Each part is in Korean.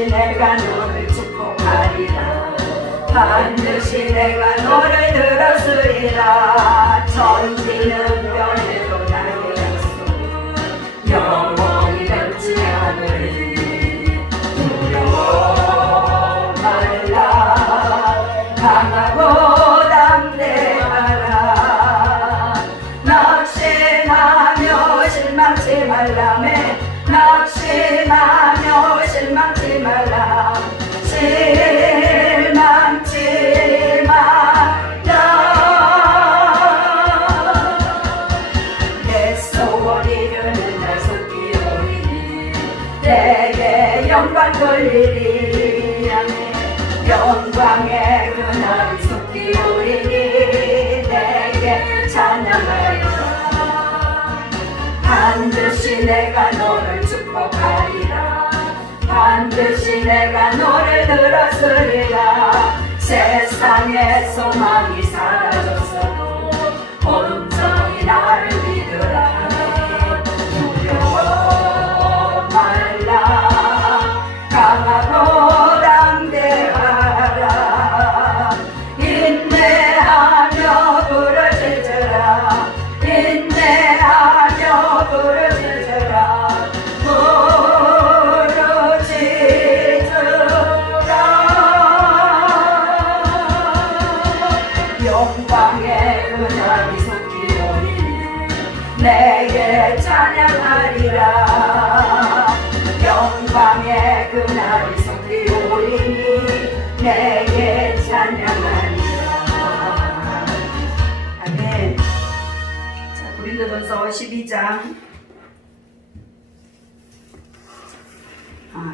반드시 내가 너를 축복하리라. 반드시 내가 너를 들었으리라. 천지는 변해도 나의 약속 영원히 변치 않으리. 두려워 말라. 강하고 담대하라. 낙심하며 실망치 말라매. 낙심하며 실망치 말라. 실망치 말라. 내 소원 이루는 날 속히 오리니 내게 영광 돌리리. 영광의 그날이 속히 오리니 내게 찬양하리라. 반드시 내가 너를 축복하리라. 반드시 내가 너를 들었으리라. 세상의 소망이 사라졌어도 온전히 나를 믿으라. 두려워 말라. 강하고 담대하라. 인내하며 부르짖으라. 인내하며 부르짖으라. 영광의 그날이 속히 오리니 내게 찬양하리라. 영광의 그날이 속히 오리니 내게 찬양하리라. 아멘. 자, 고린도전서 12장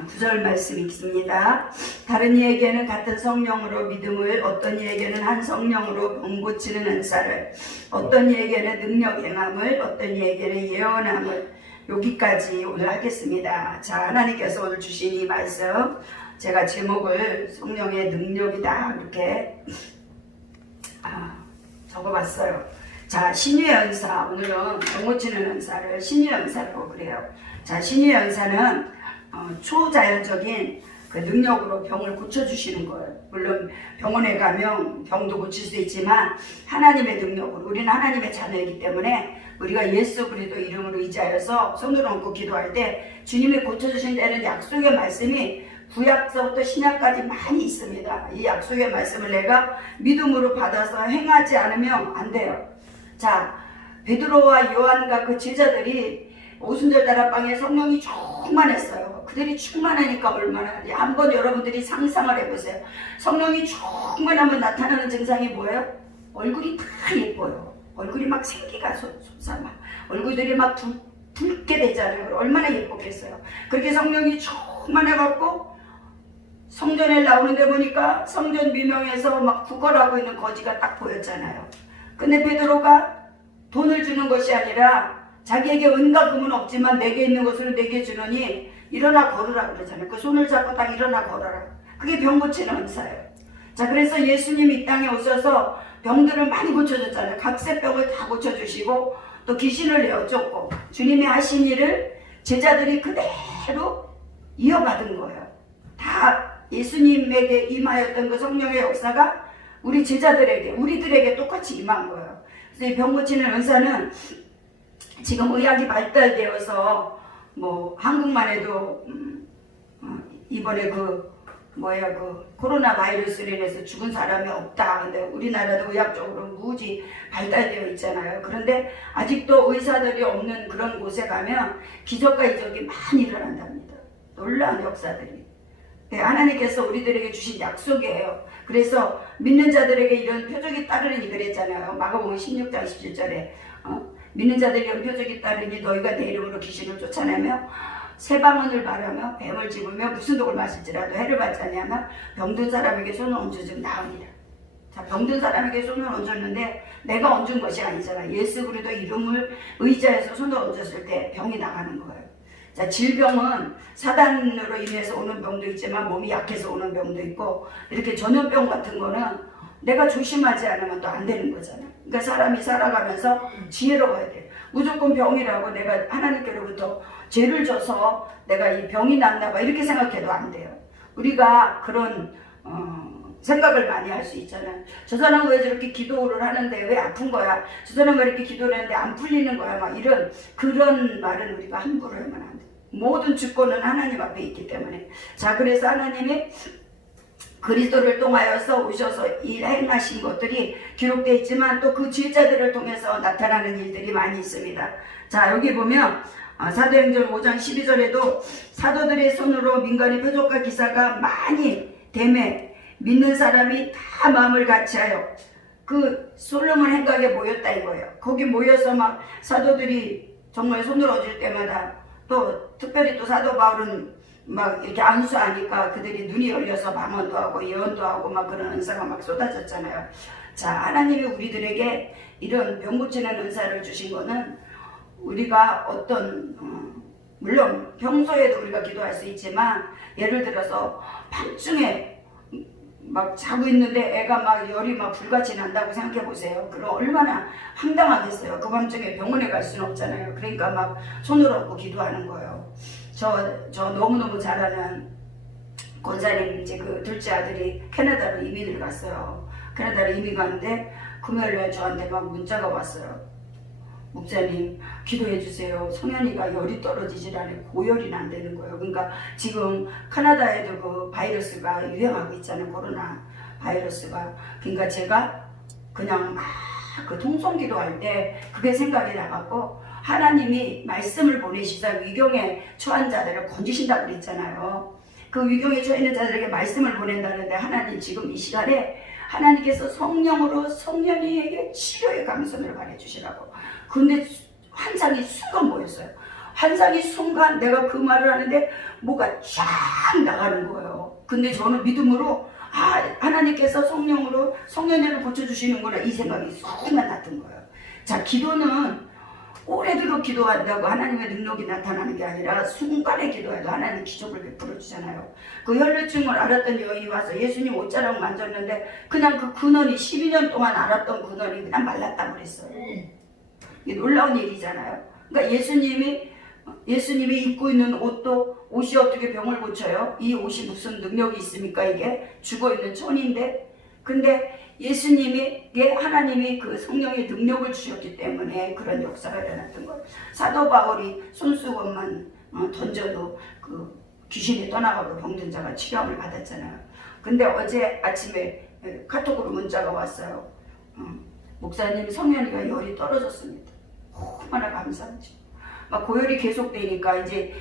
9절 말씀 읽습니다. 다른 이에게는 같은 성령으로 믿음을, 어떤 이에게는 한 성령으로 병 고치는 은사를, 어떤 이에게는 능력 행함을, 어떤 이에게는 예언함을. 여기까지 오늘 하겠습니다. 자, 하나님께서 오늘 주신 이 말씀 제가 제목을 성령의 능력이다 이렇게 적어봤어요. 자, 신유의 은사, 오늘은 병 고치는 은사를 신유의 은사라고 그래요. 자, 신유의 은사는 초자연적인 그 능력으로 병을 고쳐주시는 거예요. 물론 병원에 가면 병도 고칠 수 있지만 하나님의 능력으로, 우리는 하나님의 자녀이기 때문에 우리가 예수 그리스도 이름으로 의지하여서 손을 얹고 기도할 때 주님이 고쳐주신다는 약속의 말씀이 구약서부터 신약까지 많이 있습니다. 이 약속의 말씀을 내가 믿음으로 받아서 행하지 않으면 안 돼요. 자, 베드로와 요한과 그 제자들이 오순절 다락방에 성령이 충만했어요. 그들이 충만하니까 얼마나, 한번 여러분들이 상상을 해보세요. 성령이 충만하면 나타나는 증상이 뭐예요? 얼굴이 다 예뻐요. 얼굴이 막 생기가 솟아, 얼굴들이 막 붉게 되잖아요. 얼마나 예뻤겠어요. 그렇게 성령이 충만해갖고 성전에 나오는데 보니까 성전 미명에서 막 구걸하고 있는 거지가 딱 보였잖아요. 근데 베드로가 돈을 주는 것이 아니라 자기에게 은과 금은 없지만 내게 있는 것으로 내게 주노니 일어나 걸으라 그러잖아요. 그 손을 잡고 딱 일어나 걸어라. 그게 병 고치는 은사예요. 자, 그래서 예수님이 이 땅에 오셔서 병들을 많이 고쳐줬잖아요. 각세병을 다 고쳐주시고 또 귀신을 내어쫓고 주님이 하신 일을 제자들이 그대로 이어받은 거예요. 다 예수님에게 임하였던 그 성령의 역사가 우리 제자들에게, 우리들에게 똑같이 임한 거예요. 그래서 이 병 고치는 은사는 지금 의학이 발달되어서 뭐 한국만 해도 이번에 그 코로나 바이러스로 인해서 죽은 사람이 없다. 근데 우리나라도 의학적으로 무지 발달되어 있잖아요. 그런데 아직도 의사들이 없는 그런 곳에 가면 기적과 이적이 많이 일어난답니다. 놀라운 역사들이. 네, 하나님께서 우리들에게 주신 약속이에요. 그래서 믿는 자들에게 이런 표적이 따르니 그랬잖아요. 마가복음 16장 17절에 믿는 자들이 이런 표적이 따르니 너희가 내 이름으로 귀신을 쫓아내며 새 방언을 말하며 뱀을 집으며 무슨 독을 마실지라도 해를 받지 아니하며 병든 사람에게 손을 얹어주면 나으니라. 자, 병든 사람에게 손을 얹었는데 내가 얹은 것이 아니잖아. 예수 그리스도 이름을 의지해서 손을 얹었을 때 병이 나가는 거예요. 자, 질병은 사단으로 인해서 오는 병도 있지만 몸이 약해서 오는 병도 있고, 이렇게 전염병 같은 거는 내가 조심하지 않으면 또 안 되는 거잖아. 그러니까 사람이 살아가면서 지혜로워야 돼. 무조건 병이라고 내가 하나님께로부터 죄를 져서 내가 이 병이 났나 봐 이렇게 생각해도 안 돼요. 우리가 그런 생각을 많이 할 수 있잖아요. 저 사람은 왜 저렇게 기도를 하는데 왜 아픈 거야? 저 사람은 왜 이렇게 기도를 하는데 안 풀리는 거야? 막 이런 그런 말은 우리가 함부로 하면 안 돼. 모든 주권은 하나님 앞에 있기 때문에. 자, 그래서 하나님이 그리스도를 통하여서 오셔서 행하신 것들이 기록되어 있지만 또 그 제자들을 통해서 나타나는 일들이 많이 있습니다. 자, 여기 보면 사도행전 5장 12절에도 사도들의 손으로 민간의 표적과 기사가 많이 되매 믿는 사람이 다 마음을 같이하여 그 솔로몬 행각에 모였다 이거예요. 거기 모여서 막 사도들이 정말 손을 얹을 때마다 또 특별히 또 사도 바울은 막 이렇게 안수하니까 그들이 눈이 열려서 방언도 하고 예언도 하고 막 그런 은사가 막 쏟아졌잖아요. 자, 하나님이 우리들에게 이런 병 고치는 은사를 주신 거는 우리가 어떤 물론 평소에도 우리가 기도할 수 있지만 예를 들어서 밤중에 막 자고 있는데 애가 막 열이 막 불같이 난다고 생각해 보세요. 그럼 얼마나 황당하겠어요. 그 밤중에 병원에 갈 수는 없잖아요. 그러니까 막 손을 얹고 기도하는 거예요. 저 너무너무 잘 아는 권사님 이제 그 둘째 아들이 캐나다로 이민을 갔어요. 캐나다로 이민 갔는데 금요일날 저한테 막 문자가 왔어요. 목사님 기도해 주세요. 성현이가 열이 떨어지질 않아요. 고열이 난다는 거예요. 그러니까 지금 캐나다에도 그 바이러스가 유행하고 있잖아요. 코로나 바이러스가. 그러니까 제가 그냥 막 그 통성 기도할 때 그게 생각이 나갖고 하나님이 말씀을 보내시자 위경에 처한 자들을 건지신다고 그랬잖아요. 그 위경에 처해 있는 자들에게 말씀을 보낸다는데 하나님 지금 이 시간에 하나님께서 성령으로 성령이에게 치료의 감선을 가르쳐주시라고. 근데 환상이 순간 보였어요. 환상이 순간 내가 그 말을 하는데 뭐가 쫙 나가는 거예요. 근데 저는 믿음으로 하나님께서 성령으로 성령을 고쳐주시는구나 이 생각이 순간 났던 거예요. 자, 기도는 오래도록 기도한다고 하나님의 능력이 나타나는 게 아니라 순간에 기도해도 하나님 기적을 베풀어 주잖아요. 그 혈루증을 앓았던 여인이 와서 예수님 옷자락 만졌는데 그냥 그 근원이 12년 동안 앓았던 근원이 그냥 말랐다고 그랬어요. 이게 놀라운 얘기잖아요. 그러니까 예수님이 입고 있는 옷이 어떻게 병을 고쳐요? 이 옷이 무슨 능력이 있습니까? 이게 죽어있는 천인데. 근데 예수님에게 하나님이 그 성령의 능력을 주셨기 때문에 그런 역사가 일어났던 거예요. 사도 바울이 손수건만 던져도 그 귀신이 떠나가고 병든 자가 치료함을 받았잖아요. 근데 어제 아침에 카톡으로 문자가 왔어요. 목사님 성현이가 열이 떨어졌습니다. 얼마나 감사한지. 막 고열이 계속되니까 이제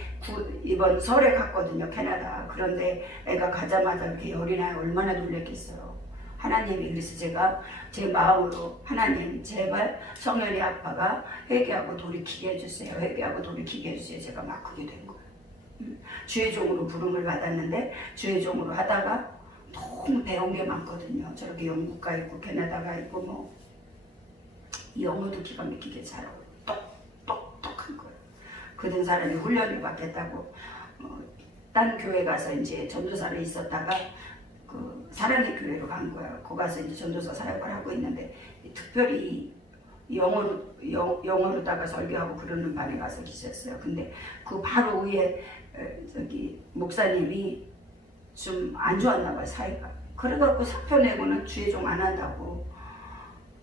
이번 설에 갔거든요. 캐나다. 그런데 애가 가자마자 이렇게 열이 나요. 얼마나 놀랬겠어요. 하나님이. 그래서 제가 제 마음으로 하나님 제발 성현이 아빠가 회개하고 돌이키게 해주세요. 회개하고 돌이키게 해주세요. 제가 막 그게 된 거예요. 주의 종으로 부름을 받았는데 주의 종으로 하다가 너무 배운 게 많거든요. 저렇게 영국 가 있고 캐나다 가 있고 뭐 영어도 기가 막히게 잘하고 똑똑똑한 거예요. 그런 사람이 훈련을 받겠다고 딴 교회 가서 이제 전도사를 있었다가 그 사랑의 교회로 간 거예요. 거기 가서 이제 전도사 사역을 하고 있는데 특별히 영어로다가 설교하고 그러는 반에 가서 계셨어요. 근데 그 바로 위에 저기 목사님이 좀 안 좋았나 봐요, 사이가. 그래갖고 사표 내고는 주의 종 안 한다고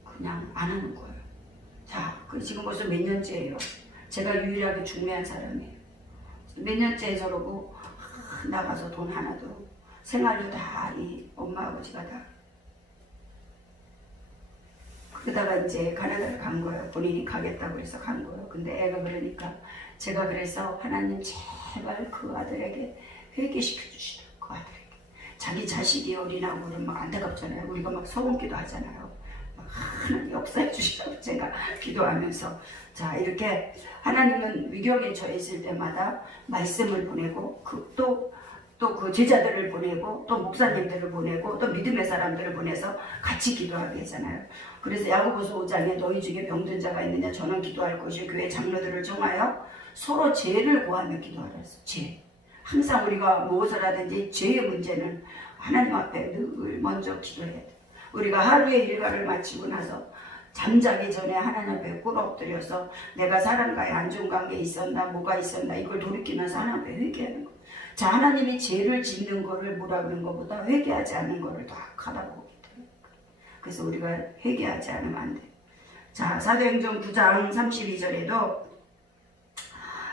그냥 안 하는 거예요. 자, 지금 벌써 몇 년째예요. 제가 유일하게 중매한 사람이에요. 몇 년째 저러고 나가서 돈 하나도 생활료 다 이 엄마 아버지가 다. 그러다가 이제 캐나다를 간 거예요. 본인이 가겠다고 해서 간 거예요. 근데 애가 그러니까 제가 그래서 하나님 제발 그 아들에게 회개시켜 주시라. 그 아들에게. 자기 자식이 어린아고 그러면 막 안타깝잖아요. 우리가 막 소원기도 하잖아요. 하나님 역사해 주시라고 제가 기도하면서. 자, 이렇게 하나님은 위경에 처해 있을 때마다 말씀을 보내고 또 그 제자들을 보내고 또 목사님들을 보내고 또 믿음의 사람들을 보내서 같이 기도하게 하잖아요. 그래서 야고보서 5장에 너희 중에 병든 자가 있느냐 저는 기도할 것이요 교회 장로들을 정하여 서로 죄를 구하며 기도하라 했어. 죄. 항상 우리가 무엇을 하든지 죄의 문제는 하나님 앞에 늘 먼저 기도해야 돼. 우리가 하루의 일과를 마치고 나서 잠자기 전에 하나님 앞에 꿇어 엎드려서 내가 사람과의 안 좋은 관계에 있었나 뭐가 있었나 이걸 돌이키면서 하나님 앞에 회개하는 거. 자, 하나님이 죄를 짓는 거를 뭐라 그런 것보다 회개하지 않는 거를 더 악하다고 보기 때문에. 그래서 우리가 회개하지 않으면 안 돼. 자, 사도행전 9장 32절에도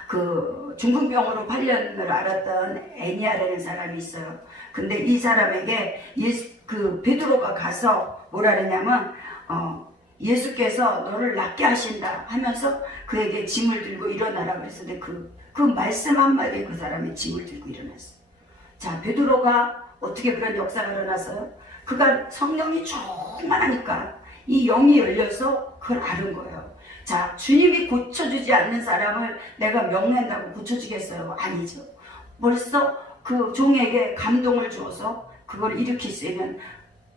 그 중풍병으로 8년을 앓았던 애니아라는 사람이 있어요. 근데 이 사람에게 그 베드로가 가서 뭐라 그러냐면 예수께서 너를 낫게 하신다 하면서 그에게 짐을 들고 일어나라 그랬는데 그 말씀 한마디에 그 사람이 짐을 들고 일어났어요. 자, 베드로가 어떻게 그런 역사가 일어났어요? 그가 성령이 충만하니까 이 영이 열려서 그걸 아는 거예요. 자, 주님이 고쳐주지 않는 사람을 내가 명한다고 고쳐주겠어요? 아니죠. 벌써 그 종에게 감동을 주어서 그걸 일으킬 수 있는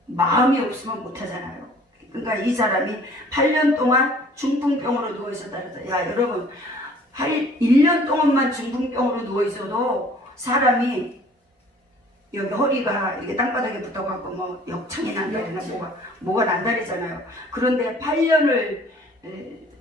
마음이 없으면 못하잖아요. 그러니까 이 사람이 8년 동안 중풍병으로 누워있었다 그래서, 야, 여러분 1년 동안만 중풍병으로 누워있어도 사람이 여기 허리가 이렇게 땅바닥에 붙어갖고 뭐 역창이 난다리나 뭐가 난다리잖아요. 그런데 8년을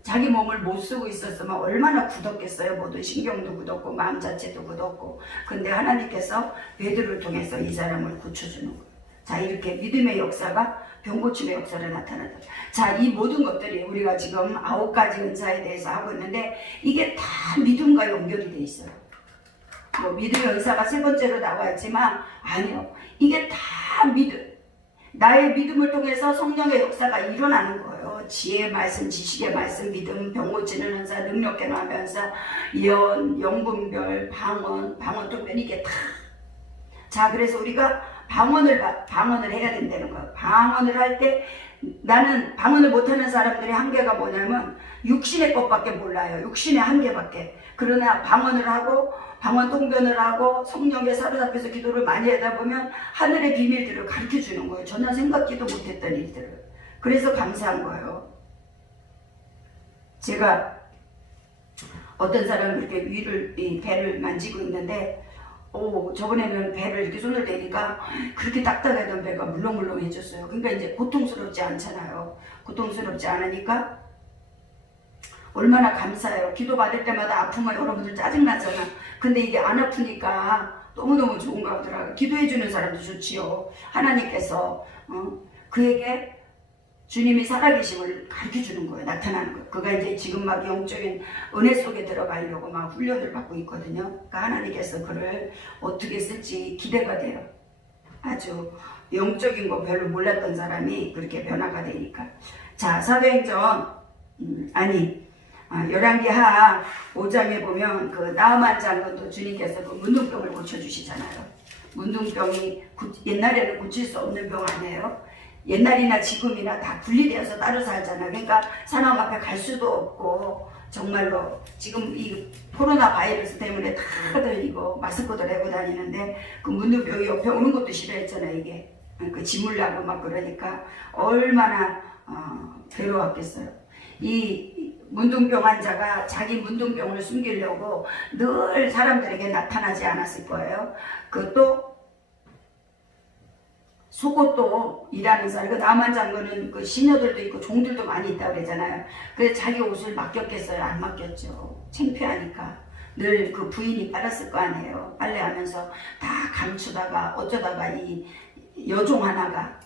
자기 몸을 못 쓰고 있었으면 얼마나 굳었겠어요. 모든 신경도 굳었고 마음 자체도 굳었고. 근데 하나님께서 베드로를 통해서 이 사람을 고쳐주는 거예요. 자, 이렇게 믿음의 역사가 병고침의 역사를 나타난다. 자, 이 모든 것들이 우리가 지금 9가지 은사에 대해서 하고 있는데 이게 다 믿음과 연결이 돼 있어요. 뭐 믿음의 은사가 세 번째로 나와 있지만 아니요. 이게 다 믿음. 나의 믿음을 통해서 성령의 역사가 일어나는 거예요. 지혜의 말씀, 지식의 말씀, 믿음, 병 고치는 은사, 능력 개노하는 은사, 예언, 영분별, 방언 통변 이게 다. 자, 그래서 우리가 방언을 해야 된다는 거예요. 방언을 할 때 나는 방언을 못하는 사람들의 한계가 뭐냐면 육신의 것밖에 몰라요. 육신의 한계밖에. 그러나 방언을 하고 방언 통변을 하고 성령에 사로잡혀서 기도를 많이 하다 보면 하늘의 비밀들을 가르쳐 주는 거예요. 전혀 생각지도 못했던 일들을. 그래서 감사한 거예요. 제가 어떤 사람은 그렇게 배를 만지고 있는데 저번에는 배를 이렇게 손을 대니까 그렇게 딱딱하던 배가 물렁물렁해졌어요. 그러니까 이제 고통스럽지 않잖아요. 고통스럽지 않으니까 얼마나 감사해요. 기도 받을 때마다 아프면 여러분들 짜증나잖아. 근데 이게 안 아프니까 너무너무 좋은가 보더라고요. 기도해주는 사람도 좋지요. 하나님께서 그에게 주님이 살아계심을 가르쳐주는 거예요. 나타나는 거예요. 그가 이제 지금 막 영적인 은혜 속에 들어가려고 막 훈련을 받고 있거든요. 그러니까 하나님께서 그를 어떻게 쓸지 기대가 돼요. 아주 영적인 거 별로 몰랐던 사람이 그렇게 변화가 되니까. 자, 사도행전 열왕기하 5장에 보면 그 나아만 장군도 주님께서 그 문둥병을 고쳐주시잖아요. 문둥병이 옛날에는 고칠 수 없는 병 아니에요. 옛날이나 지금이나 다 분리되어서 따로 살잖아요. 그러니까 사람 앞에 갈 수도 없고 정말로 지금 이 코로나 바이러스 때문에 다들 이거 마스크도 내고 다니는데 그 문둥병이 옆에 오는 것도 싫어했잖아요. 이게 그 지물라고 막 그러니까 얼마나 괴로웠겠어요. 이 문둥병 환자가 자기 문둥병을 숨기려고 늘 사람들에게 나타나지 않았을 거예요. 그것도 속옷도 일하는 사람, 그 남한 장군은 그 시녀들도 있고 종들도 많이 있다고 그러잖아요. 그래서 자기 옷을 맡겼겠어요? 안 맡겼죠. 창피하니까. 늘 그 부인이 빨았을 거 아니에요. 빨래하면서 다 감추다가 어쩌다가 이 여종 하나가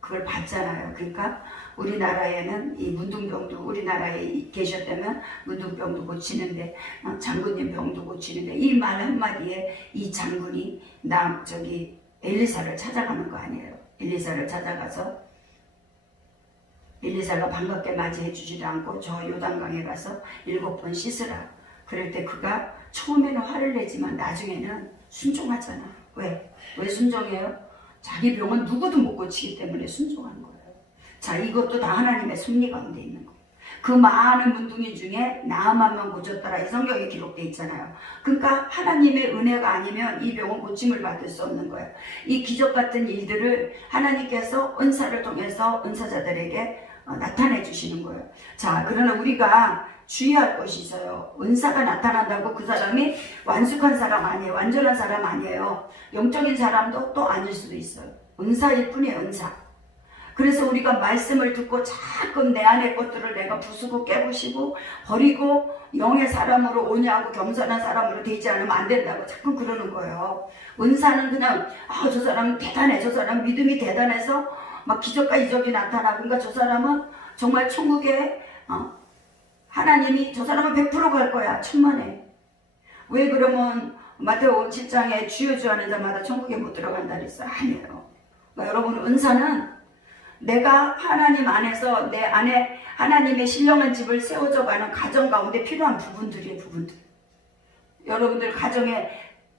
그걸 봤잖아요. 그러니까 우리나라에는 이 문둥병도 우리나라에 계셨다면 문둥병도 고치는데 장군님 병도 고치는데 이 말 한마디에 이 장군이 엘리사를 찾아가는 거 아니에요. 엘리사를 찾아가서 엘리사가 반갑게 맞이해 주지도 않고 저 요단강에 가서 7번 씻으라. 그럴 때 그가 처음에는 화를 내지만 나중에는 순종하잖아. 왜 순종해요? 자기 병은 누구도 못 고치기 때문에 순종하는 거예요. 자, 이것도 다 하나님의 섭리 가운데 있는 거예요. 그 많은 문둥이 중에 나아만만 고쳤더라. 이 성경에 기록되어 있잖아요. 그러니까 하나님의 은혜가 아니면 이 병은 고침을 받을 수 없는 거예요. 이 기적 같은 일들을 하나님께서 은사를 통해서 은사자들에게 나타내 주시는 거예요. 자, 그러나 우리가 주의할 것이 있어요. 은사가 나타난다고 그 사람이 완숙한 사람 아니에요. 완전한 사람 아니에요. 영적인 사람도 또 아닐 수도 있어요. 은사일 뿐이에요. 은사. 그래서 우리가 말씀을 듣고 자꾸 내 안의 것들을 내가 부수고 깨부시고 버리고 영의 사람으로 오냐고 겸손한 사람으로 되지 않으면 안 된다고 자꾸 그러는 거예요. 은사는 그냥 저 사람 대단해, 저 사람 믿음이 대단해서 막 기적과 이적이 나타나고, 그러니까 저 사람은 정말 천국에 하나님이 저 사람은 100% 갈 거야. 천만에. 왜 그러면 마태복음 7장에 주여 주여 하는 자마다 천국에 못 들어간다 그랬어? 아니에요. 그러니까 여러분, 은사는 내가 하나님 안에서 내 안에 하나님의 신령한 집을 세워져 가는 가정 가운데 필요한 부분들이에요. 부분들. 여러분들 가정에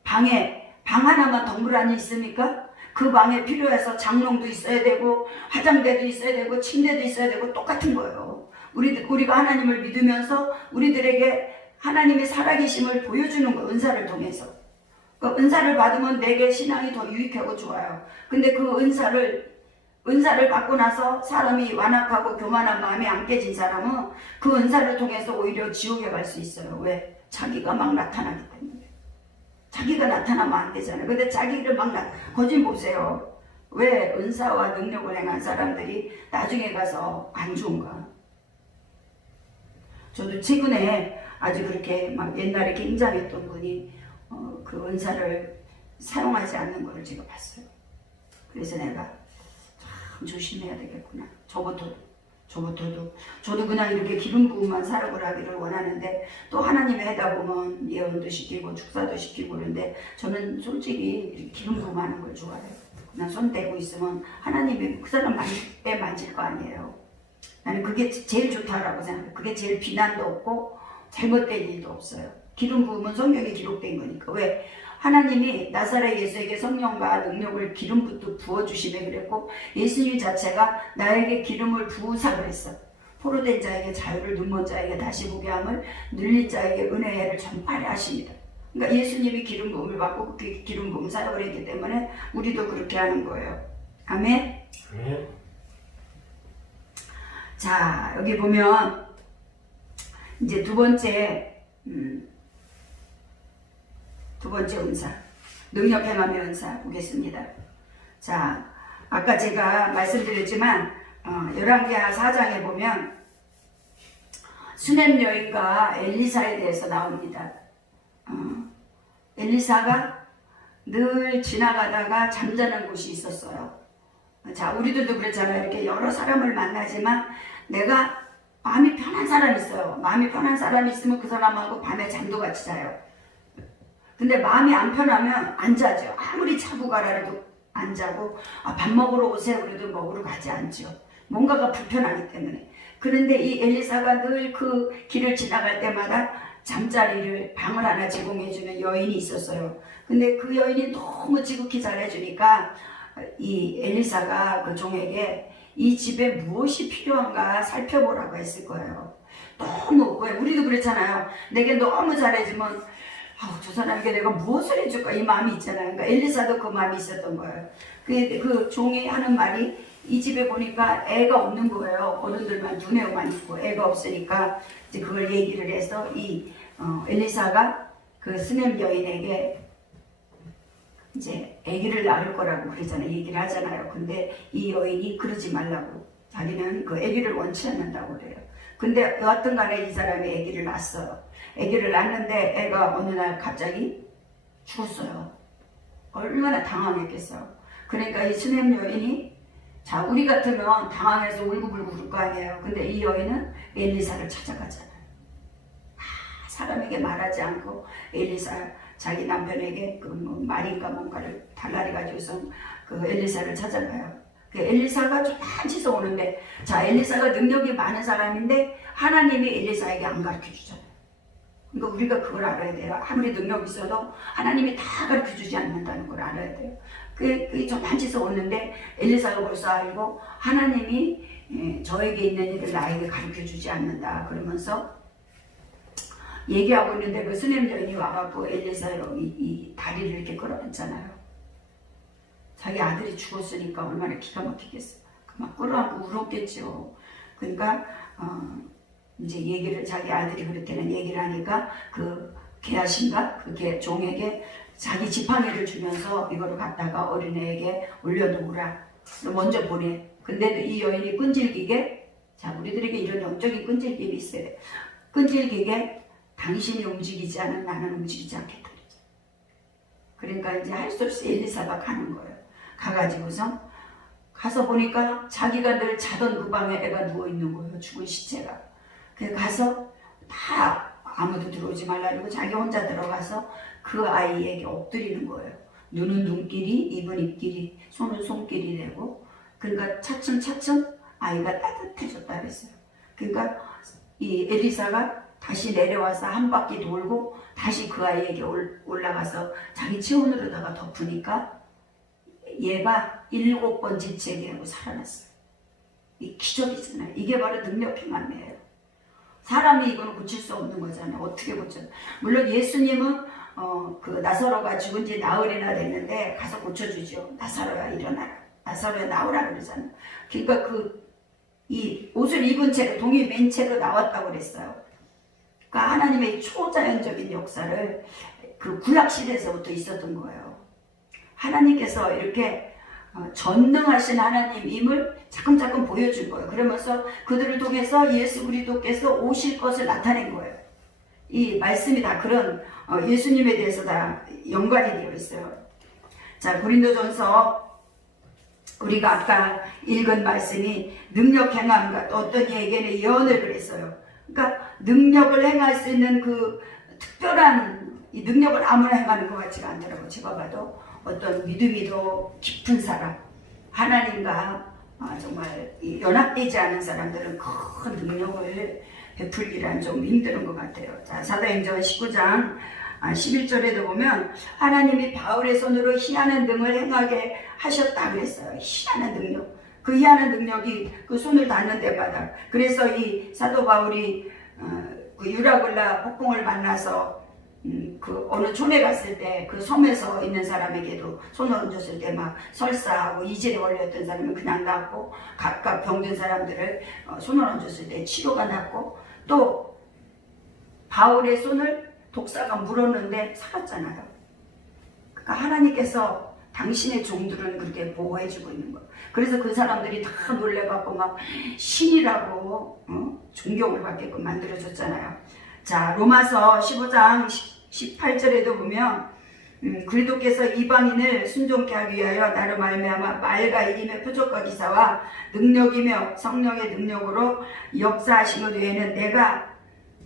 방에 방 하나만 덩그러니 있습니까? 그 방에 필요해서 장롱도 있어야 되고 화장대도 있어야 되고 침대도 있어야 되고 똑같은 거예요. 우리가 하나님을 믿으면서 우리들에게 하나님의 살아계심을 보여주는 거, 은사를 통해서. 그 은사를 받으면 내게 신앙이 더 유익하고 좋아요. 근데 그 은사를 받고 나서 사람이 완악하고 교만한 마음이 안 깨진 사람은 그 은사를 통해서 오히려 지옥에 갈 수 있어요. 왜? 자기가 막 나타나기 때문에. 자기가 나타나면 안 되잖아요. 근데 자기를 거짓 보세요. 왜 은사와 능력을 행한 사람들이 나중에 가서 안 좋은가? 저도 최근에 아주 그렇게 막 옛날에 굉장했던 분이 그 은사를 사용하지 않는 것을 제가 봤어요. 그래서 내가 참 조심해야 되겠구나. 저도 그냥 이렇게 기름 부음만 사역을 하기를 원하는데 또 하나님이 하다 보면 예언도 시키고 축사도 시키고 그러는데 저는 솔직히 기름 부음하는 걸 좋아해요. 그냥 손 대고 있으면 하나님이 그 사람 에 만질 거 아니에요. 나는 그게 제일 좋다라고 생각해요. 그게 제일 비난도 없고 잘못된 일도 없어요. 기름 부음은 성경에 기록된 거니까. 왜? 하나님이 나사렛 예수에게 성령과 능력을 기름부터 부어주시며 그랬고, 예수님 자체가 나에게 기름을 부으사 그랬어. 포로된 자에게 자유를, 눈먼 자에게 다시 보게 함을, 눌린 자에게 은혜를 전파하려 하십니다. 그러니까 예수님이 기름 부음을 받고 그 기름 부음 사역을 했기 때문에 우리도 그렇게 하는 거예요. 아멘. 자, 여기 보면 이제 두 번째 은사, 능력 행함의 은사 보겠습니다. 자, 아까 제가 말씀드렸지만 열왕기하 4장에 보면 수넴 여인과 엘리사에 대해서 나옵니다. 엘리사가 늘 지나가다가 잠자는 곳이 있었어요. 자, 우리들도 그렇잖아요. 이렇게 여러 사람을 만나지만 내가 마음이 편한 사람이 있어요. 마음이 편한 사람이 있으면 그 사람하고 밤에 잠도 같이 자요. 근데 마음이 안 편하면 안 자죠. 아무리 자고 가라 해도 안 자고, 밥 먹으러 오세요 그래도 먹으러 가지 않죠. 뭔가가 불편하기 때문에. 그런데 이 엘리사가 늘 그 길을 지나갈 때마다 잠자리를, 방을 하나 제공해주는 여인이 있었어요. 근데 그 여인이 너무 지극히 잘해주니까 이 엘리사가 그 종에게 이 집에 무엇이 필요한가 살펴보라고 했을 거예요. 너무, 왜 우리도 그렇잖아요. 내게 너무 잘해주면 저 사람에게 내가 무엇을 해줄까 이 마음이 있잖아요. 그러니까 엘리사도 그 마음이 있었던 거예요. 그 종이 하는 말이, 이 집에 보니까 애가 없는 거예요. 어른들만 두뇌만 있고 애가 없으니까 이제 그걸 얘기를 해서 이 엘리사가 그 수넴 여인에게 이제 아기를 낳을 거라고 그러잖아요. 얘기를 하잖아요. 근데 이 여인이 그러지 말라고, 자기는 그 아기를 원치 않는다고 그래요. 근데 여하튼 간에 이 사람이 아기를 낳았어요. 아기를 낳았는데 애가 어느 날 갑자기 죽었어요. 얼마나 당황했겠어요. 그러니까 이 수넴 여인이, 자, 우리 같으면 당황해서 울고불고 그럴 거 아니에요. 근데 이 여인은 엘리사를 찾아가잖아요. 사람에게 말하지 않고 엘리사, 자기 남편에게 그 말인가 뭔가를 달라리 가지고서 그 엘리사를 찾아가요. 그 엘리사가 조만치서 오는데, 자, 엘리사가 능력이 많은 사람인데 하나님이 엘리사에게 안 가르쳐 주잖아요. 그러니까 우리가 그걸 알아야 돼요. 아무리 능력이 있어도 하나님이 다 가르쳐 주지 않는다는 걸 알아야 돼요. 그게 조만치서 오는데 엘리사가 벌써 알고, 하나님이 저에게 있는 일을 나에게 가르쳐 주지 않는다 그러면서 얘기하고 있는데, 그 수넴 여인이 와갖고 엘리사로 이 다리를 이렇게 끌어안잖아요. 자기 아들이 죽었으니까 얼마나 기가 막히겠어. 막 끌어안고 울었겠죠. 그러니까 이제 얘기를, 자기 아들이 그렇게는 얘기를 하니까 그 게하신가 그 종에게 자기 지팡이를 주면서 이거를 갖다가 어린애에게 올려놓으라. 먼저 보내. 근데도 이 여인이 끈질기게, 자, 우리들에게 이런 영적인 끈질김이 있어야 돼. 끈질기게 당신이 움직이지 않으면 나는 움직이지 않겠다. 그러니까 이제 할 수 없이 엘리사가 가는 거예요. 가가지고서 가서 보니까 자기가 늘 자던 그 방에 애가 누워있는 거예요. 죽은 시체가. 그래서 가서 다 아무도 들어오지 말라 그러고 자기 혼자 들어가서 그 아이에게 엎드리는 거예요. 눈은 눈길이, 입은 입길이, 손은 손길이 되고, 그러니까 차츰차츰 아이가 따뜻해졌다 그랬어요. 그러니까 이 엘리사가 다시 내려와서 한 바퀴 돌고 다시 그 아이에게 올라가서 자기 체온으로다가 덮으니까 얘가 7번 재채기 하고 살아났어요. 이 기적이잖아요. 이게 바로 능력 행함이에요. 사람이 이거는 고칠 수 없는 거잖아요. 어떻게 고쳐? 물론 예수님은 그 나사로가 죽은 지 나흘이나 됐는데 가서 고쳐주죠. 나사로야 일어나라. 나사로야 나오라 그러잖아요. 그러니까 이 옷을 입은 채로 동이 맨 채로 나왔다고 그랬어요. 그러니까 하나님의 초자연적인 역사를 그 구약시대에서부터 있었던 거예요. 하나님께서 이렇게 전능하신 하나님임을 자꾸자꾸 보여준 거예요. 그러면서 그들을 통해서 예수 그리스도께서 오실 것을 나타낸 거예요. 이 말씀이 다 그런 예수님에 대해서 다 연관이 되어 있어요. 자, 고린도전서 우리가 아까 읽은 말씀이 능력 행함과 또 어떤 이에게는 예언을 그랬어요. 그러니까 능력을 행할 수 있는 그 특별한 이 능력을 아무나 행하는 것 같지가 않더라고요. 제가 봐도 어떤 믿음이 더 깊은 사람, 하나님과 정말 연합되지 않은 사람들은 큰 능력을 베풀기란 좀 힘든 것 같아요. 자, 사도행전 19장 11절에도 보면 하나님이 바울의 손으로 희한한 등을 행하게 하셨다 그랬어요. 희한한 능력. 그 희한한 능력이 그 손을 닿는 데마다. 그래서 이 사도 바울이 그 유라굴라 폭풍을 만나서 그 어느 촌에 갔을 때 그 섬에서 있는 사람에게도 손을 얹었을 때 막 설사하고 이질에 걸렸던 사람은 그냥 낫고 각각 병든 사람들을 손을 얹었을 때 치료가 낫고 또 바울의 손을 독사가 물었는데 살았잖아요. 그러니까 하나님께서 당신의 종들은 그렇게 보호해주고 있는 거예요. 그래서 그 사람들이 다 놀래갖고 막 신이라고 존경을 받게끔 만들어줬잖아요. 자, 로마서 15장 18절에도 보면 그리스도께서 이방인을 순종케 하기 위하여 나로 말미암아 말과 일임의 표적과 기사와 능력이며 성령의 능력으로 역사하신 것 외에는 내가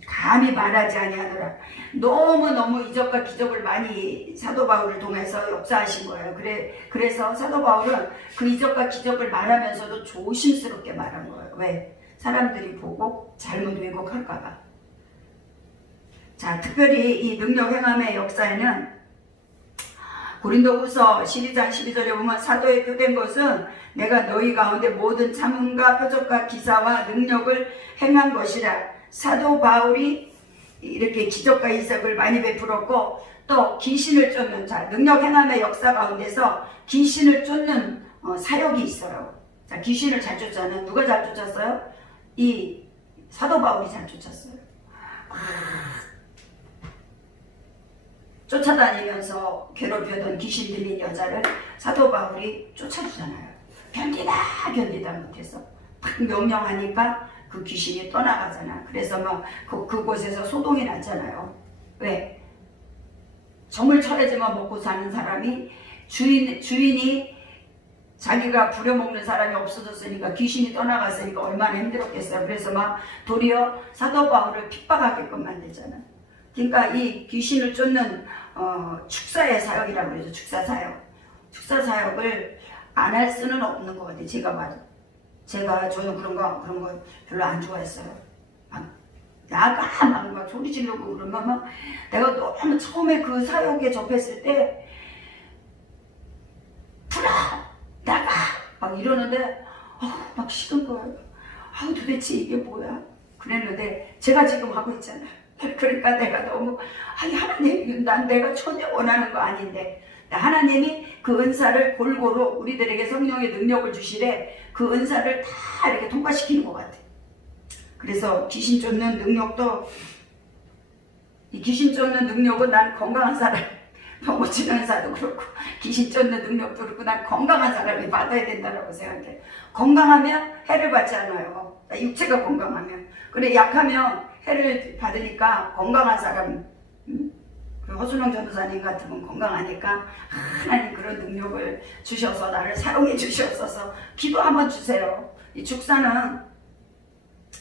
감히 말하지 아니하노라. 너무너무 이적과 기적을 많이 사도 바울을 통해서 역사하신 거예요. 그래서 사도 바울은 그 이적과 기적을 말하면서도 조심스럽게 말한 거예요. 왜? 사람들이 보고 잘못 왜곡할까 봐. 자, 특별히 이 능력 행함의 역사에는 고린도후서 12장 12절에 보면 사도의 표된 것은 내가 너희 가운데 모든 참음과 표적과 기사와 능력을 행한 것이라. 사도 바울이 이렇게 기적과 이적을 많이 베풀었고 또 귀신을 쫓는 자, 능력 행함의 역사 가운데서 귀신을 쫓는 사역이 있어요. 자, 귀신을 잘 쫓잖아요. 누가 잘 쫓았어요? 이 사도 바울이 잘 쫓았어요. 쫓아다니면서 괴롭혀던 귀신 들린 여자를 사도 바울이 쫓아주잖아요. 견디다 못해서 딱 명령하니까 그 귀신이 떠나가잖아. 그래서 막 그곳에서 소동이 났잖아요. 왜? 정을 철회지만 먹고 사는 사람이 주인이 자기가 부려먹는 사람이 없어졌으니까 귀신이 떠나갔으니까 얼마나 힘들었겠어요. 그래서 막 도리어 사도 바울을 핍박하게끔 만들잖아요. 그러니까 이 귀신을 쫓는 축사의 사역이라고 그러죠. 축사 사역을 안 할 수는 없는 것 같아요. 제가 봐도. 저는 그런 거 별로 안 좋아했어요. 막 소리 지르고 그러면 막 내가 너무 처음에 그 사역에 접했을 때 풀어! 나가! 막 이러는데 막 싫은 거예요. 도대체 이게 뭐야? 그랬는데 제가 지금 하고 있잖아요. 그러니까 내가 너무 하나님, 내가 전혀 원하는 거 아닌데 하나님이 그 은사를 골고루 우리들에게 성령의 능력을 주시래 그 은사를 다 이렇게 통과시키는 것 같아. 그래서 귀신 쫓는 능력도 이 귀신 쫓는 능력은 난 건강한 사람 병 고치는 은사도 그렇고 귀신 쫓는 능력도 그렇고 난 건강한 사람이 받아야 된다고 생각해. 건강하면 해를 받지 않아요. 육체가 건강하면. 그래 약하면 해를 받으니까 건강한 사람, 허순영 전도사님 같은 분 건강하니까 하나님 그런 능력을 주셔서 나를 사용해 주시옵소서. 기도 한번 주세요. 이 축사는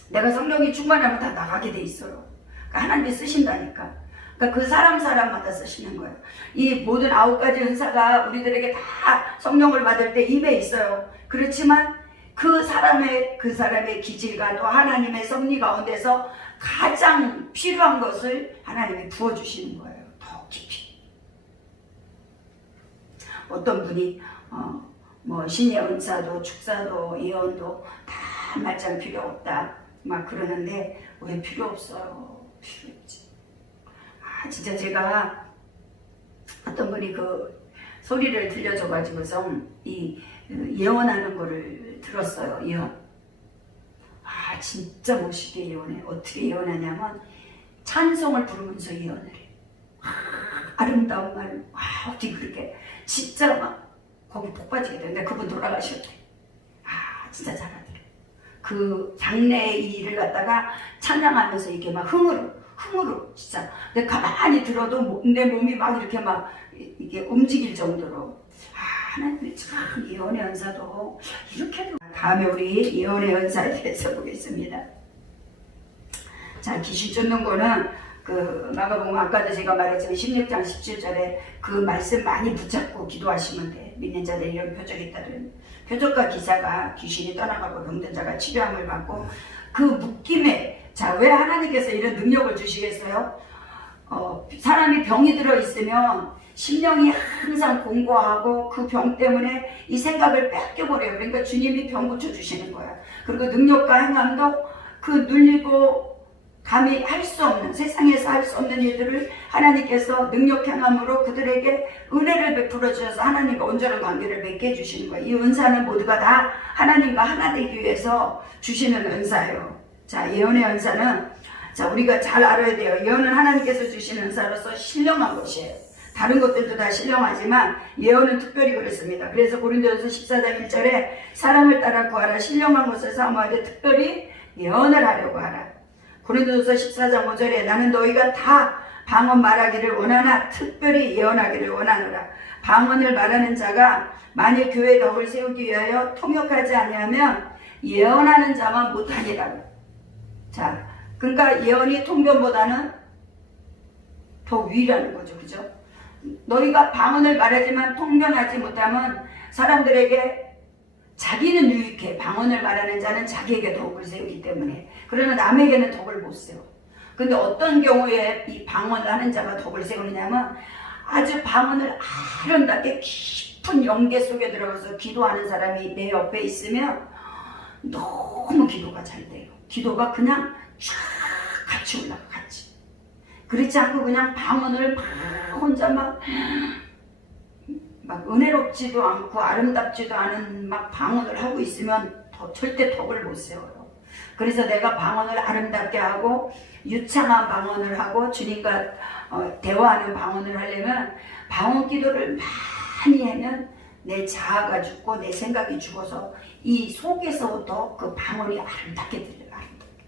내가 성령이 충만하면 다 나가게 돼 있어요. 그러니까 하나님이 쓰신다니까. 그러니까 그 사람마다 쓰시는 거예요. 이 모든 9가지 은사가 우리들에게 다 성령을 받을 때 임해 있어요. 그렇지만 그 사람의 기질과 또 하나님의 섭리 가운데서 가장 필요한 것을 하나님이 부어주시는 거예요. 더 깊이. 어떤 분이 뭐 신의 은사도 축사도 예언도 다 말짱 필요 없다 막 그러는데 왜 필요 없어요? 필요 없지. 진짜 제가 어떤 분이 그 소리를 들려줘가지고서 이 예언하는 거를 들었어요. 예언. 진짜 멋있게 예언해. 어떻게 예언하냐면 찬송을 부르면서 예언을 해. 아름다운 말. 어떻게 그렇게 진짜 막 거기 복 빠지게 되는데 그분 돌아가셨대. 진짜 잘하더래. 그 장래의 이 일을 갖다가 찬양하면서 이게 막 흥으로 진짜 내가 가만히 들어도 내 몸이 막 이렇게 막 이게 움직일 정도로 하나님이 참 예언의 은사도 이렇게도. 다음에 우리 예언의 은사에 대해서 보겠습니다. 자, 귀신 쫓는 거는 그 마가복음 아까도 제가 말했지만 16장 17절에 그 말씀 많이 붙잡고 기도하시면 돼. 믿는 자들 이런 표적이 따른 표적과 기사가 귀신이 떠나가고 병든 자가 치료함을 받고 그 묶임에 자, 왜 하나님께서 이런 능력을 주시겠어요? 사람이 병이 들어 있으면 심령이 항상 공고하고 그 병 때문에 이 생각을 뺏겨버려요. 그러니까 주님이 병 고쳐주시는 거야. 그리고 능력과 행함도 그 눌리고 감히 할 수 없는, 세상에서 할 수 없는 일들을 하나님께서 능력 행함으로 그들에게 은혜를 베풀어 주셔서 하나님과 온전한 관계를 맺게 해주시는 거예요. 이 은사는 모두가 다 하나님과 하나 되기 위해서 주시는 은사예요. 자, 예언의 은사는 자, 우리가 잘 알아야 돼요. 예언은 하나님께서 주시는 은사로서 신령한 것이에요. 다른 것들도 다 신령하지만 예언은 특별히 그렇습니다. 그래서 고린도전서 14장 1절에 사람을 따라 구하라, 신령한 것을 사모하되 특별히 예언을 하려고 하라. 고린도전서 14장 5절에 나는 너희가 다 방언 말하기를 원하나 특별히 예언하기를 원하노라. 방언을 말하는 자가 만일 교회의 덕을 세우기 위하여 통역하지 아니하면 예언하는 자만 못하니라. 자, 그러니까 예언이 통변보다는 더 위라는 거죠. 그죠? 너희가 방언을 말하지만 통변하지 못하면 사람들에게 자기는 유익해. 방언을 말하는 자는 자기에게 덕을 세우기 때문에. 그러나 남에게는 덕을 못 세워. 근데 어떤 경우에 이 방언을 하는 자가 덕을 세우느냐면 아주 방언을 아름답게 깊은 영계 속에 들어가서 기도하는 사람이 내 옆에 있으면 너무 기도가 잘 돼요. 기도가 그냥 쫙 같이 올라가. 같이. 그렇지 않고 그냥 방언을 막 혼자 막 은혜롭지도 않고 아름답지도 않은 막 방언을 하고 있으면 절대 덕을 못 세워요. 그래서 내가 방언을 아름답게 하고 유창한 방언을 하고 주님과 대화하는 방언을 하려면 방언 기도를 많이 하면 내 자아가 죽고 내 생각이 죽어서 이 속에서부터 그 방언이 아름답게 들려요. 아름답게.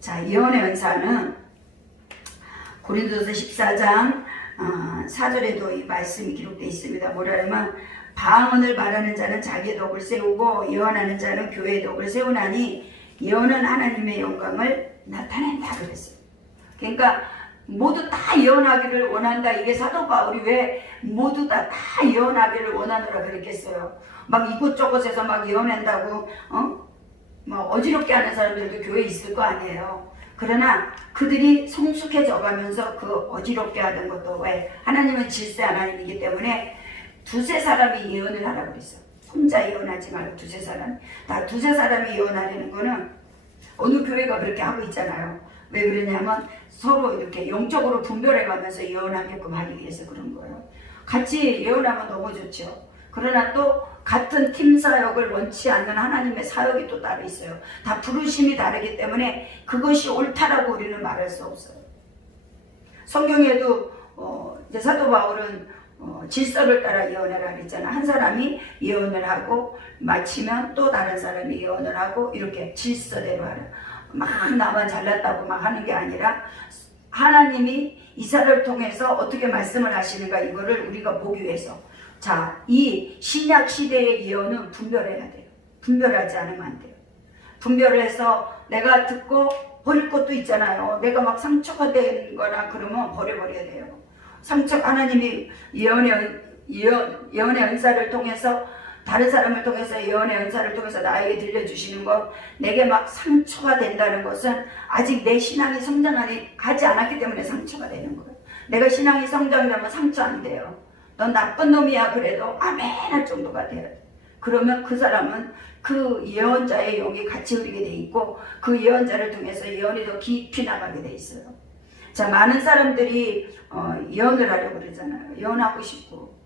자, 예언의 은사는 고린도서 14장 4절에도 이 말씀이 기록되어 있습니다. 뭐라면 방언을 말하는 자는 자기의 덕을 세우고 예언하는 자는 교회의 덕을 세우나니 예언은 하나님의 영광을 나타낸다 그랬어요. 그러니까 모두 다 예언하기를 원한다. 이게 사도 바울이 왜 모두 다 예언하기를 원하노라 그랬겠어요. 막 이곳저곳에서 막 예언한다고 막 어지럽게 하는 사람들도 교회에 있을 거 아니에요. 그러나 그들이 성숙해져 가면서 그 어지럽게 하던 것도 왜 하나님은 질서 하나님이기 때문에 두세 사람이 예언을 하라고 그랬어요. 혼자 예언하지 말고 두세 사람. 다 두세 사람이 예언하려는 거는 어느 교회가 그렇게 하고 있잖아요. 왜 그러냐면 서로 이렇게 영적으로 분별해 가면서 예언하게끔 하기 위해서 그런 거예요. 같이 예언하면 너무 좋죠. 그러나 또 같은 팀 사역을 원치 않는 하나님의 사역이 또 따로 있어요. 다 부르심이 다르기 때문에 그것이 옳다라고 우리는 말할 수 없어요. 성경에도 이제 사도 바울은 질서를 따라 예언하라 그랬잖아. 한 사람이 예언을 하고 마치면 또 다른 사람이 예언을 하고 이렇게 질서대로 하라. 막 나만 잘났다고 막 하는 게 아니라 하나님이 이사를 통해서 어떻게 말씀을 하시는가 이거를 우리가 보기 위해서 자, 이 신약 시대의 예언은 분별해야 돼요. 분별하지 않으면 안 돼요. 분별을 해서 내가 듣고 버릴 것도 있잖아요. 내가 막 상처가 된 거나 그러면 버려버려야 돼요. 하나님이 예언의 은사를 통해서 다른 사람을 통해서 예언의 은사를 통해서 나에게 들려주시는 것 내게 막 상처가 된다는 것은 아직 내 신앙이 성장하지 않았기 때문에 상처가 되는 거예요. 내가 신앙이 성장되면 상처 안 돼요. 넌 나쁜 놈이야 그래도 아멘 할 정도가 돼요. 그러면 그 사람은 그 예언자의 영이 같이 흐르게 돼 있고 그 예언자를 통해서 예언이 더 깊이 나가게 돼 있어요. 자, 많은 사람들이 예언을 하려고 그러잖아요. 예언하고 싶고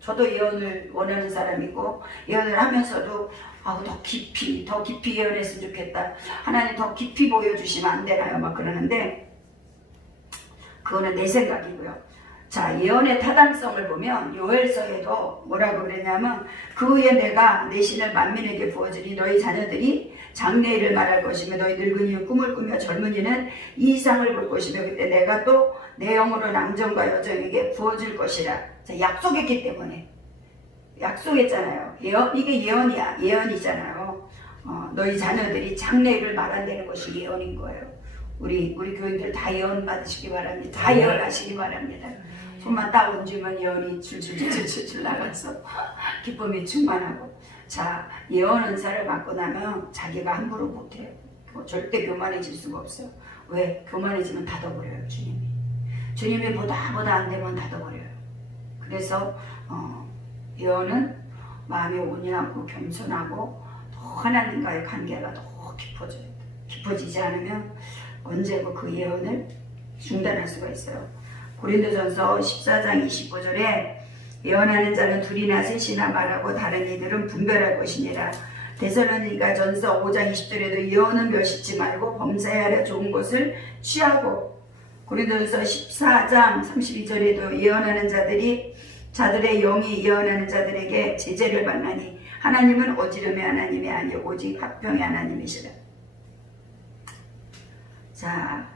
저도 예언을 원하는 사람이고 예언을 하면서도 더 깊이 예언했으면 좋겠다. 하나님 더 깊이 보여주시면 안 되나요? 막 그러는데 그거는 내 생각이고요. 자, 예언의 타당성을 보면 요엘서에도 뭐라고 그랬냐면 그 후에 내가 내 신을 만민에게 부어주니 너희 자녀들이 장래일을 말할 것이며 너희 늙은이는 꿈을 꾸며 젊은이는 이상을 볼 것이며 그때 내가 또 내 영으로 남정과 여정에게 부어줄 것이라. 자, 약속했기 때문에 약속했잖아요. 이게 예언이야. 예언이잖아요. 너희 자녀들이 장래일을 말한다는 것이 예언인 거예요. 우리 교인들 다 예언 받으시기 바랍니다. 다 예언하시기 바랍니다. 손만 딱 얹으면 예언이 줄줄줄줄줄 나가서 기쁨이 충만하고. 자, 예언 은사를 받고 나면 자기가 함부로 못해요. 절대 교만해질 수가 없어요. 왜? 교만해지면 닫아버려요. 주님이 보다 안 되면 닫아버려요. 그래서 예언은 마음이 온유하고 겸손하고 더 하나님과의 관계가 더 깊어져요. 깊어지지 않으면 언제고 그 예언을 중단할 수가 있어요. 고린도전서 14장 29절에 예언하는 자는 둘이나 셋이나 말하고 다른 이들은 분별할 것이니라. 데살로니가 전서 5장 20절에도 예언은 멸시치 말고 범사에 좋은 것을 취하고 고린도전서 14장 32절에도 예언하는 자들의 영이 예언하는 자들에게 제재를 받나니 하나님은 어지럼의 하나님이 아니요 오직 화평의 하나님이시라. 자,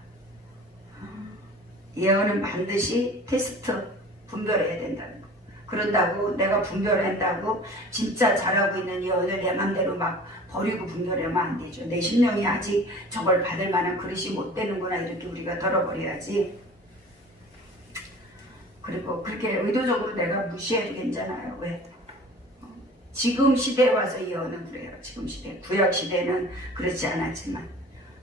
예언은 반드시 테스트 분별해야 된다는 거. 그런다고 내가 분별한다고 진짜 잘하고 있는 예언을 내 맘대로 막 버리고 분별하면 안 되죠. 내 심령이 아직 저걸 받을 만한 그릇이 못 되는구나 이렇게 우리가 덜어버려야지. 그리고 그렇게 의도적으로 내가 무시해도 괜찮아요. 왜? 지금 시대에 와서 예언은 그래요. 지금 시대. 구약 시대는 그렇지 않았지만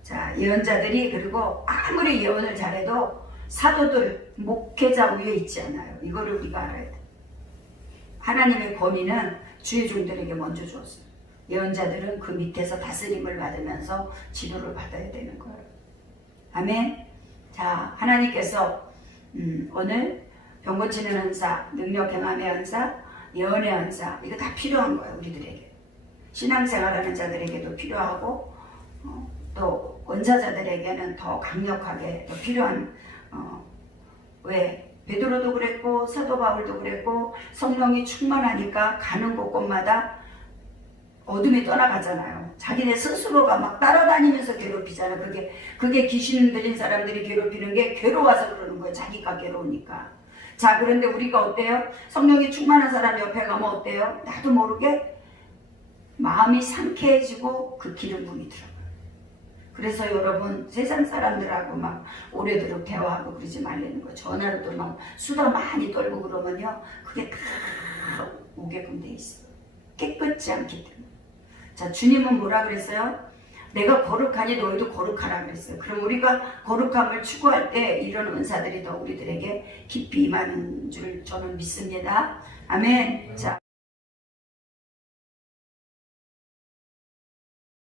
자, 예언자들이 그리고 아무리 예언을 잘해도 사도들, 목회자 위에 있지 않아요. 이거를 우리가 알아야 돼. 하나님의 권위는 주의 종들에게 먼저 주었어요. 예언자들은 그 밑에서 다스림을 받으면서 지도를 받아야 되는 거예요. 아멘. 자, 하나님께서 오늘 병 고치는 은사, 능력 행함의 은사, 예언의 은사 이거 다 필요한 거예요. 우리들에게. 신앙생활하는 자들에게도 필요하고 또 원사자들에게는 더 강력하게 더 필요한 왜? 베드로도 그랬고 사도 바울도 그랬고 성령이 충만하니까 가는 곳곳마다 어둠이 떠나가잖아요. 자기네 스스로가 막 따라다니면서 괴롭히잖아요. 그게 귀신 들린 사람들이 괴롭히는 게 괴로워서 그러는 거예요. 자기가 괴로우니까. 자, 그런데 우리가 어때요? 성령이 충만한 사람 옆에 가면 어때요? 나도 모르게 마음이 상쾌해지고 그 기름붐이 들어가요. 그래서 여러분 세상 사람들하고 막 오래도록 대화하고 그러지 말라는 거예요. 전화로도 막 수다 많이 떨고 그러면요. 그게 다 오게끔 돼 있어요. 깨끗지 않기 때문에. 자, 주님은 뭐라 그랬어요? 내가 거룩하니 너희도 거룩하라 그랬어요. 그럼 우리가 거룩함을 추구할 때 이런 은사들이 더 우리들에게 깊이 임하는 줄 저는 믿습니다. 아멘. 자.